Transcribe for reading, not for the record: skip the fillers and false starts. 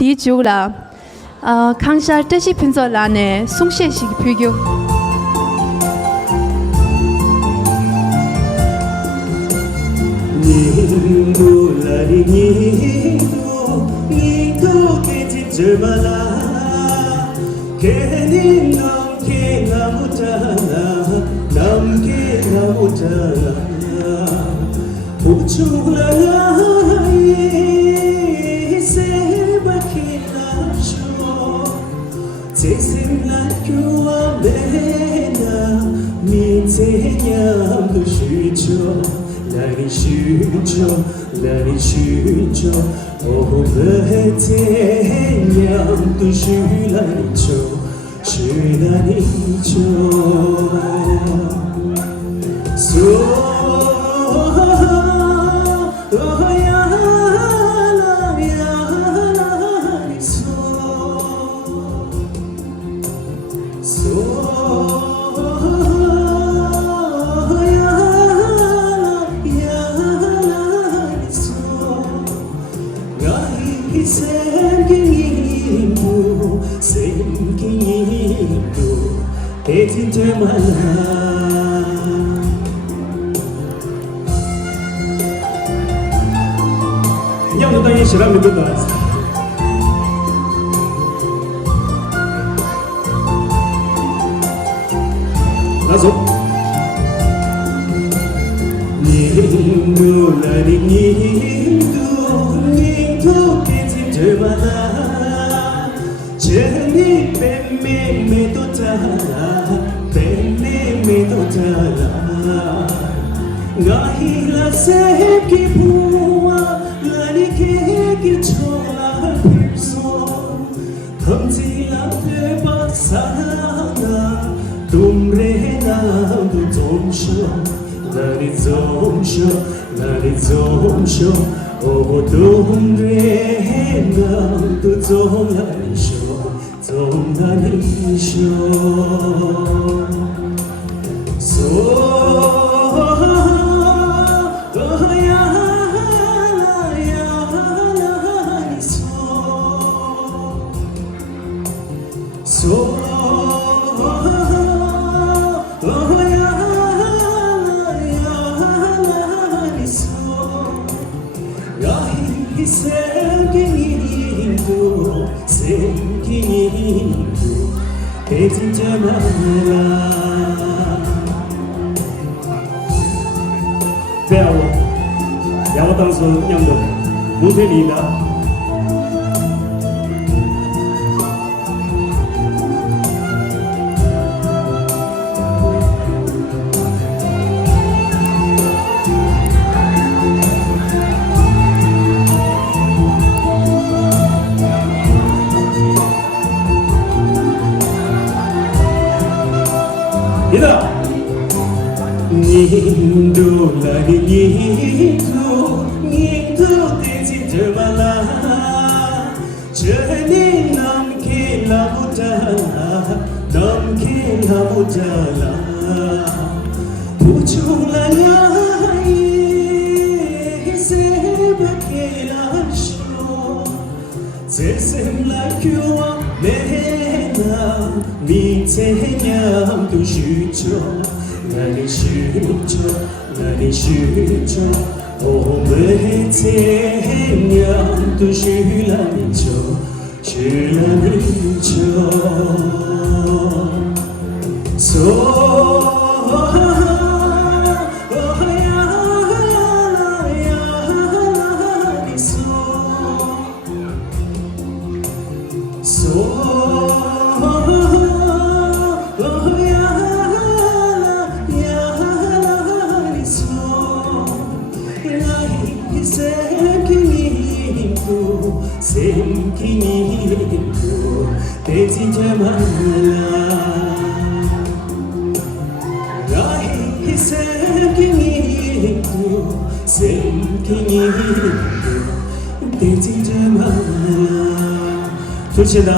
第九了，康沙这些品种栏呢，松懈些朋友。니도 깨질 마라 괜히 넘게가 못하나 넘게가 못하나 보충라이 세바퀴 나쇼 제생각교와 매나 민세냥도 쉬죠 나를 쉬죠 나를 쉬죠 오버태냥도 쉬라니죠 쉬라니죠 생기도 대진자 많아 그냥 무당이 싫어하는 것도 알았어 나서 님도 나리 님도 대진자 많아 제니 뱀매매도 달라 뱀매매도 달라 나히라 새끼 부와 나니 개기 초라 불소 검지라 대박 사나 둠레나도 좀쇼 나리 좀쇼 나리 좀쇼 오 둠레나도 좀 나리쇼 좀 나리쇼 생기도 대진자 많아 배워 야와당서 양복 모델이다 이다 님도 나리 님도 대진자 말라 저니 넘기라 못하나 넘기라 못하나 부출라야 새벽에라쇼 제생락교와 내나 민세냥도 쉬죠 나를 쉬죠 나를 쉬죠 오메태냥도 쉬라니죠 쉬라니죠 생기도 대진자 많아 나의 생기도 대진자 많아 두시다